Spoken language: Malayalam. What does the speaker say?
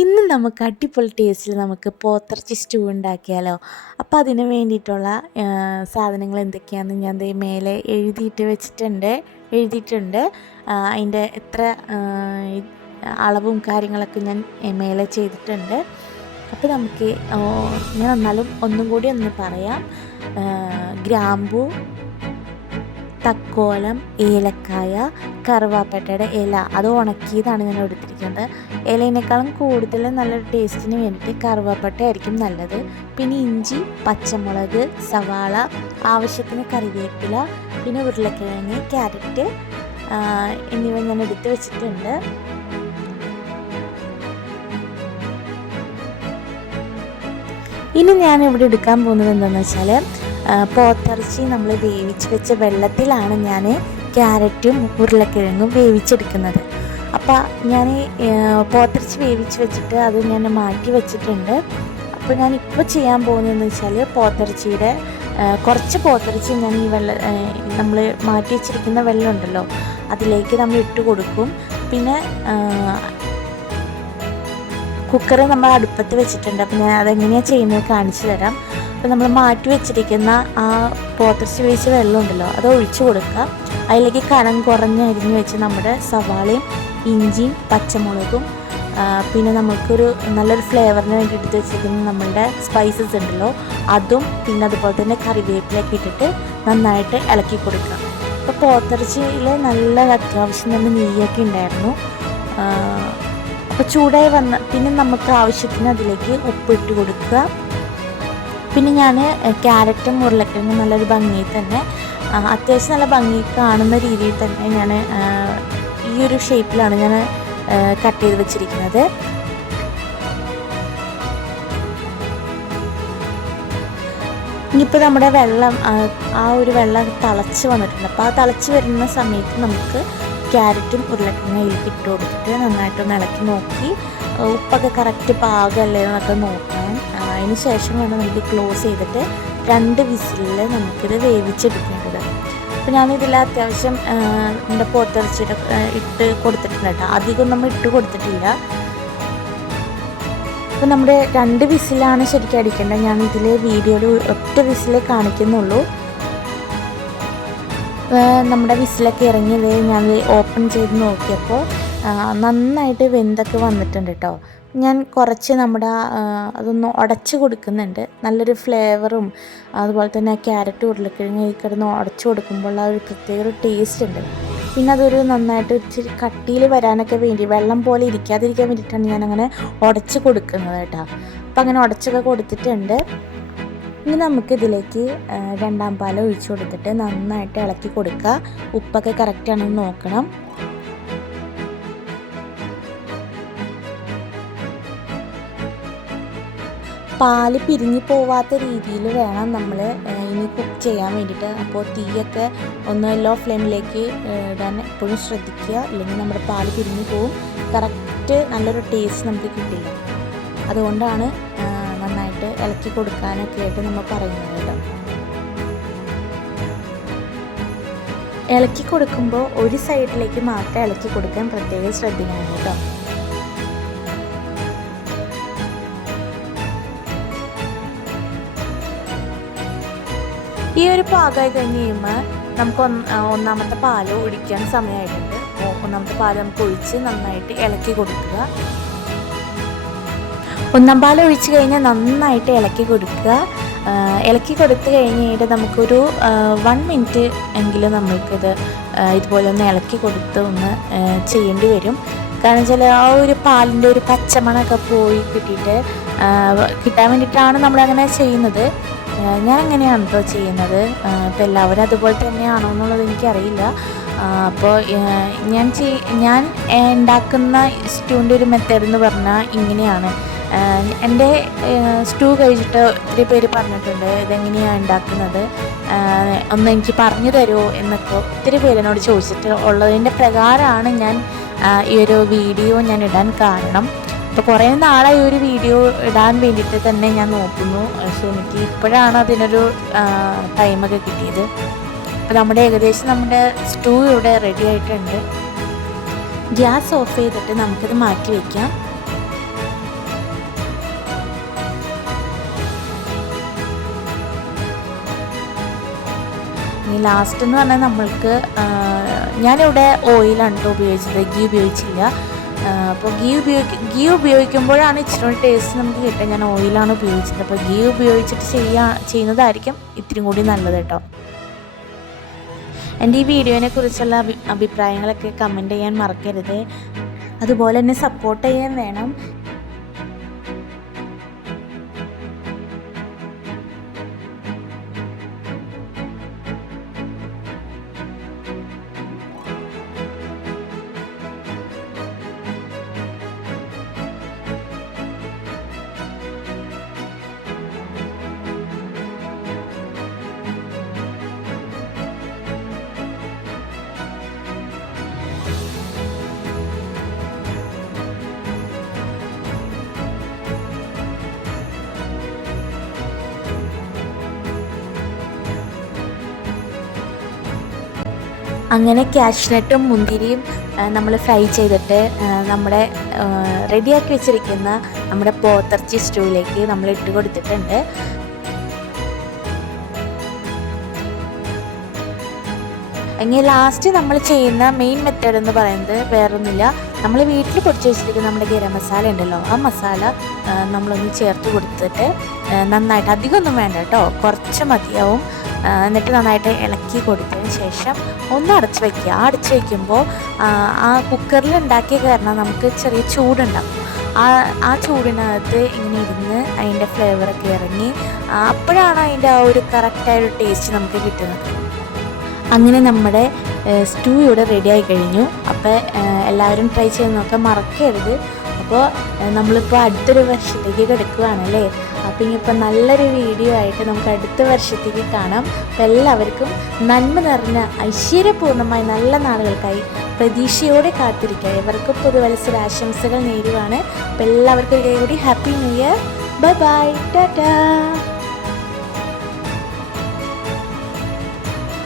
ഇന്ന് നമുക്ക് അടിപൊളി ടേസ്റ്റിൽ നമുക്ക് പോത്തിറച്ചി സ്റ്റൂ ഉണ്ടാക്കിയാലോ. അപ്പോൾ അതിന് വേണ്ടിയിട്ടുള്ള സാധനങ്ങൾ എന്തൊക്കെയാണെന്ന് ഞാൻ ദേ മേലെ എഴുതിയിട്ടുണ്ട്. അതിൻ്റെ എത്ര അളവും കാര്യങ്ങളൊക്കെ ഞാൻ മേലെ ചെയ്തിട്ടുണ്ട്. അപ്പോൾ നമുക്ക് ഞാൻ എന്നാലും ഒന്നും കൂടി ഒന്ന് പറയാം. ഗ്രാമ്പൂ, തക്കോലം, ഏലക്കായ, കറുവാപ്പട്ടയുടെ ഇല, അത് ഉണക്കിയതാണ് ഞാൻ എടുത്തിരിക്കുന്നത്. ഇലയിനേക്കാളും കൂടുതൽ നല്ലൊരു ടേസ്റ്റിന് വേണ്ടിയിട്ട് കറുവാപ്പട്ട ആയിരിക്കും നല്ലത്. പിന്നെ ഇഞ്ചി, പച്ചമുളക്, സവാള, ആവശ്യത്തിന് കറിവേപ്പില, പിന്നെ ഉരുളക്കിഴങ്ങ്, ക്യാരറ്റ് എന്നിവ ഞാൻ എടുത്ത് വെച്ചിട്ടുണ്ട്. ഇനി ഞാൻ ഇവിടെ എടുക്കാൻ പോകുന്നത് എന്താണെന്ന് വെച്ചാൽ, പോത്തിറച്ചി നമ്മൾ വേവിച്ച് വെച്ച വെള്ളത്തിലാണ് ഞാൻ ക്യാരറ്റും ഉരുളക്കിഴങ്ങും വേവിച്ചെടുക്കുന്നത്. അപ്പോൾ ഞാൻ പോത്തിറച്ചി വേവിച്ച് വെച്ചിട്ട് അത് ഞാൻ മാറ്റി വെച്ചിട്ടുണ്ട്. അപ്പോൾ ഞാനിപ്പോൾ ചെയ്യാൻ പോകുന്നതെന്ന് വെച്ചാൽ, പോത്തിറച്ചിയുടെ കുറച്ച് പോത്തിറച്ചി ഞാൻ ഈ നമ്മൾ മാറ്റി വെച്ചിരിക്കുന്ന വെള്ളം ഉണ്ടല്ലോ അതിലേക്ക് നമ്മൾ ഇട്ട് കൊടുക്കും. പിന്നെ കുക്കർ നമ്മൾ അടുപ്പത്ത് വെച്ചിട്ടുണ്ട്. അപ്പോൾ ഞാൻ അതെങ്ങനെയാണ് ചെയ്യുന്നത് കാണിച്ചു തരാം. അപ്പോൾ നമ്മൾ മാറ്റി വെച്ചിരിക്കുന്ന ആ പോത്തിറച്ചി വേവിച്ച വെള്ളം ഉണ്ടല്ലോ അത് ഒഴിച്ചു കൊടുക്കുക. അതിലേക്ക് കനം കുറഞ്ഞ് അരിഞ്ഞ് വെച്ച് നമ്മുടെ സവാളയും ഇഞ്ചിയും പച്ചമുളകും, പിന്നെ നമുക്കൊരു നല്ലൊരു ഫ്ലേവറിന് വേണ്ടി എടുത്ത് വെച്ചിരിക്കുന്ന നമ്മളുടെ സ്പൈസസ് ഉണ്ടല്ലോ അതും, പിന്നെ അതുപോലെ തന്നെ കറിവേപ്പിലൊക്കെ ഇട്ടിട്ട് നന്നായിട്ട് ഇളക്കി കൊടുക്കുക. അപ്പോൾ പോത്തിറച്ചിയിൽ നല്ല അത്യാവശ്യം തന്നെ നെയ്യൊക്കെ ഉണ്ടായിരുന്നു. അപ്പോൾ ചൂടായി പിന്നെ നമുക്ക് ആവശ്യത്തിന് അതിലേക്ക് ഉപ്പിട്ട് കൊടുക്കുക. പിന്നെ ഞാൻ ക്യാരറ്റും ഉരുളക്കിഴങ്ങും നല്ലൊരു ഭംഗിയിൽ തന്നെ, അത്യാവശ്യം നല്ല ഭംഗി കാണുന്ന രീതിയിൽ തന്നെ ഞാൻ ഈ ഒരു ഷേപ്പിലാണ് ഞാൻ കട്ട് ചെയ്ത് വെച്ചിരിക്കുന്നത്. ഇനിയിപ്പോൾ നമ്മുടെ വെള്ളം ആ ഒരു വെള്ളം തിളച്ച് വന്നിട്ടുണ്ട്. അപ്പോൾ ആ തിളച്ച് വരുന്ന സമയത്ത് നമുക്ക് ക്യാരറ്റും ഉരുളക്കിഴങ്ങും ഇതിലേക്ക് ഇട്ട് കൊടുത്തിട്ട് നന്നായിട്ടൊന്ന് ഇളക്കി നോക്കി ഉപ്പൊക്കെ കറക്റ്റ് പാകമല്ലേ എന്നൊക്കെ നോക്കാൻ. അതിന് ശേഷം വേണം നമുക്ക് ക്ലോസ് ചെയ്തിട്ട് 2 വിസിലിൽ നമുക്കിത് വേവിച്ചെടുക്കേണ്ടത്. അപ്പോൾ ഞാനിതിൽ അത്യാവശ്യം നമ്മുടെ പോത്തിറച്ചിയുടെ ഇട്ട് കൊടുത്തിട്ടുണ്ട് കേട്ടോ. അധികം നമ്മൾ ഇട്ട് കൊടുത്തിട്ടില്ല. അപ്പോൾ നമ്മുടെ 2 വിസിലാണ് ശരിക്കും അടിക്കേണ്ടത്. ഞാനിതിൽ വീഡിയോയിൽ ഒറ്റ വിസിലേ കാണിക്കുന്നുള്ളൂ. നമ്മുടെ വിസിലൊക്കെ ഇറങ്ങിയത് ഞാൻ ഓപ്പൺ ചെയ്ത് നോക്കിയപ്പോൾ നന്നായിട്ട് വെന്തൊക്കെ വന്നിട്ടുണ്ട് കേട്ടോ. ഞാൻ കുറച്ച് നമ്മുടെ അതൊന്ന് ഉടച്ച് കൊടുക്കുന്നുണ്ട്. നല്ലൊരു ഫ്ലേവറും അതുപോലെ തന്നെ ക്യാരറ്റ് ഉരുളക്കിഴങ്ങ് കിടന്ന് ഉടച്ച് കൊടുക്കുമ്പോൾ ആ ഒരു പ്രത്യേക ടേസ്റ്റ് ഉണ്ട്. പിന്നെ അതൊരു നന്നായിട്ട് ഇച്ചിരി കട്ടിയിൽ വരാനൊക്കെ വേണ്ടി, വെള്ളം പോലെ ഇരിക്കാതിരിക്കാൻ വേണ്ടിയിട്ടാണ് ഞാനങ്ങനെ ഉടച്ച് കൊടുക്കുന്നത് കേട്ടോ. അപ്പം അങ്ങനെ ഉടച്ചൊക്കെ കൊടുത്തിട്ടുണ്ട്. ഇനി നമുക്കിതിലേക്ക് 2ാം പാൽ ഒഴിച്ചു കൊടുത്തിട്ട് നന്നായിട്ട് ഇളക്കി കൊടുക്കുക. ഉപ്പൊക്കെ കറക്റ്റാണെന്ന് നോക്കണം. പാല് പിരിഞ്ഞു പോവാത്ത രീതിയിൽ വേണം നമ്മൾ ഇനി കുക്ക് ചെയ്യാൻ വേണ്ടിയിട്ട്. അപ്പോൾ തീയൊക്കെ ഒന്ന് ലോ ഫ്ലെയിമിലേക്ക് ഇടാൻ എപ്പോഴും ശ്രദ്ധിക്കുക, അല്ലെങ്കിൽ നമ്മുടെ പാല് പിരിഞ്ഞു പോവും. കറക്റ്റ് നല്ലൊരു ടേസ്റ്റ് നമുക്ക് കിട്ടില്ല. അതുകൊണ്ടാണ് നന്നായിട്ട് ഇളക്കി കൊടുക്കാനൊക്കെ ആയിട്ട് നമ്മൾ പറയുന്നത് കേട്ടോ. ഇളക്കി കൊടുക്കുമ്പോൾ ഒരു സൈഡിലേക്ക് മാത്രം ഇളക്കി കൊടുക്കാൻ പ്രത്യേകം ശ്രദ്ധിക്കണം കേട്ടോ. ഈ ഒരു പാകമായി കഴിഞ്ഞ് കഴിയുമ്പോൾ നമുക്ക് ഒന്നാമത്തെ പാൽ ഒഴിക്കാൻ സമയമായിട്ടുണ്ട്. ഒന്നാമത്തെ പാൽ നമുക്ക് ഒഴിച്ച് നന്നായിട്ട് ഇളക്കി കൊടുക്കുക. 1ാം പാൽ ഒഴിച്ച് കഴിഞ്ഞാൽ നന്നായിട്ട് ഇളക്കി കൊടുക്കുക. ഇളക്കി കൊടുത്ത് കഴിഞ്ഞിട്ട് നമുക്കൊരു 1 മിനിറ്റ് എങ്കിലും നമ്മൾക്കിത് ഇതുപോലെ ഒന്ന് ഇളക്കി കൊടുത്ത് ഒന്ന് ചെയ്യേണ്ടി വരും. കാരണം വെച്ചാൽ ആ ഒരു പാലിൻ്റെ ഒരു പച്ചമണമൊക്കെ പോയി കിട്ടാൻ വേണ്ടിയിട്ടാണ് നമ്മളങ്ങനെ ചെയ്യുന്നത്. ഞാൻ അങ്ങനെയാണ് കേട്ടോ ചെയ്യുന്നത്. ഇപ്പോൾ എല്ലാവരും അതുപോലെ തന്നെയാണോ എന്നുള്ളത് എനിക്കറിയില്ല. അപ്പോൾ ഞാൻ ഉണ്ടാക്കുന്ന സ്റ്റൂവിൻ്റെ ഒരു മെത്തേഡ് എന്ന് പറഞ്ഞാൽ ഇങ്ങനെയാണ്. എൻ്റെ സ്റ്റൂ കഴിച്ചിട്ട് ഒത്തിരി പേര് പറഞ്ഞിട്ടുണ്ട് ഇതെങ്ങനെയാണ് ഉണ്ടാക്കുന്നത്, ഒന്ന് എനിക്ക് പറഞ്ഞു തരുമോ എന്നൊക്കെ ഒത്തിരി പേരെന്നോട് ചോദിച്ചിട്ട് ഉള്ളതിൻ്റെ പ്രകാരമാണ് ഞാൻ ഈ ഒരു വീഡിയോ ഞാൻ ഇടാൻ കാരണം. അപ്പോൾ കുറേ നാളായി ഒരു വീഡിയോ ഇടാൻ വേണ്ടിയിട്ട് തന്നെ ഞാൻ നോക്കുന്നു. പക്ഷേ എനിക്ക് ഇപ്പോഴാണ് അതിനൊരു ടൈമൊക്കെ കിട്ടിയത്. അപ്പോൾ ഏകദേശം നമ്മുടെ സ്റ്റൂ ഇവിടെ റെഡി ആയിട്ടുണ്ട്. ഗ്യാസ് ഓഫ് ചെയ്തിട്ട് നമുക്കിത് മാറ്റി വയ്ക്കാം. ഇനി ലാസ്റ്റ് എന്ന് പറഞ്ഞാൽ നമ്മൾക്ക് ഞാനിവിടെ ഓയിലാണ് കേട്ടോ ഉപയോഗിച്ചത്, ഗീ ഉപയോഗിച്ചില്ല. അപ്പോൾ ഗീ ഉപയോഗിക്കുമ്പോഴാണ് ഇച്ചിരി ടേസ്റ്റ് നമുക്ക് കിട്ടുക. ഞാൻ ഓയിലാണ് ഉപയോഗിച്ചത്. അപ്പോൾ ഗീ ഉപയോഗിച്ചിട്ട് ചെയ്യുന്നതായിരിക്കും ഇത്തിരി കൂടി നല്ലത് കേട്ടോ. എൻ്റെ ഈ വീഡിയോനെ കുറിച്ചുള്ള അഭിപ്രായങ്ങളൊക്കെ കമൻറ്റ് ചെയ്യാൻ മറക്കരുത്. അതുപോലെ തന്നെ സപ്പോർട്ട് ചെയ്യാൻ വേണം. അങ്ങനെ കാഷ്നട്ടും മുന്തിരിയും നമ്മൾ ഫ്രൈ ചെയ്തിട്ട് നമ്മുടെ റെഡിയാക്കി വെച്ചിരിക്കുന്ന നമ്മുടെ പോത്തിറച്ചി സ്റ്റൂവിലേക്ക് നമ്മൾ ഇട്ട് കൊടുത്തിട്ടുണ്ട്. ഇനി ലാസ്റ്റ് നമ്മൾ ചെയ്യുന്ന മെയിൻ മെത്തേഡ് എന്ന് പറയുന്നത് വേറൊന്നുമില്ല, നമ്മൾ വീട്ടിൽ പൊടിച്ച് വെച്ചിരിക്കുന്ന നമ്മുടെ ഗരം മസാല ഉണ്ടല്ലോ, ആ മസാല നമ്മളൊന്ന് ചേർത്ത് കൊടുത്തിട്ട് നന്നായിട്ട്, അധികമൊന്നും വേണ്ട കേട്ടോ, കുറച്ച് മതിയാവും. എന്നിട്ട് നന്നായിട്ട് ഇളക്കി കൊടുത്തതിന് ശേഷം ഒന്ന് അടച്ച് വയ്ക്കുക. അടച്ച് വയ്ക്കുമ്പോൾ ആ കുക്കറിൽ ഉണ്ടാക്കിയ കാരണം നമുക്ക് ചെറിയ ചൂടുണ്ടാകും. ആ ചൂടിനകത്ത് ഇങ്ങനെ ഇരുന്ന് അതിൻ്റെ ഫ്ലേവറൊക്കെ ഇറങ്ങി അപ്പോഴാണ് അതിൻ്റെ ആ ഒരു കറക്റ്റായൊരു ടേസ്റ്റ് നമുക്ക് കിട്ടുന്നത്. അങ്ങനെ നമ്മുടെ സ്റ്റൂ ഇവിടെ റെഡി ആയി കഴിഞ്ഞു. അപ്പോൾ എല്ലാവരും ട്രൈ ചെയ്ത് നോക്കാൻ മറക്കരുത്. അപ്പോൾ നമ്മളിപ്പോൾ അടുത്തൊരു വർഷത്തേക്ക് കിടക്കുകയാണല്ലേ. അപ്പോൾ ഇനിയിപ്പോൾ നല്ലൊരു വീഡിയോ ആയിട്ട് നമുക്ക് അടുത്ത വർഷത്തേക്ക് കാണാം. അപ്പോൾ എല്ലാവർക്കും നന്മ നിറഞ്ഞ ഐശ്വര്യപൂർണ്ണമായ നല്ല നാളുകൾക്കായി പ്രതീക്ഷയോടെ കാത്തിരിക്കുക. ഇവർക്കും പുതുവത്സരാശംസകൾ നേരുവാണ്. അപ്പോൾ എല്ലാവർക്കും കൂടി happy new year. Bye bye, Tata.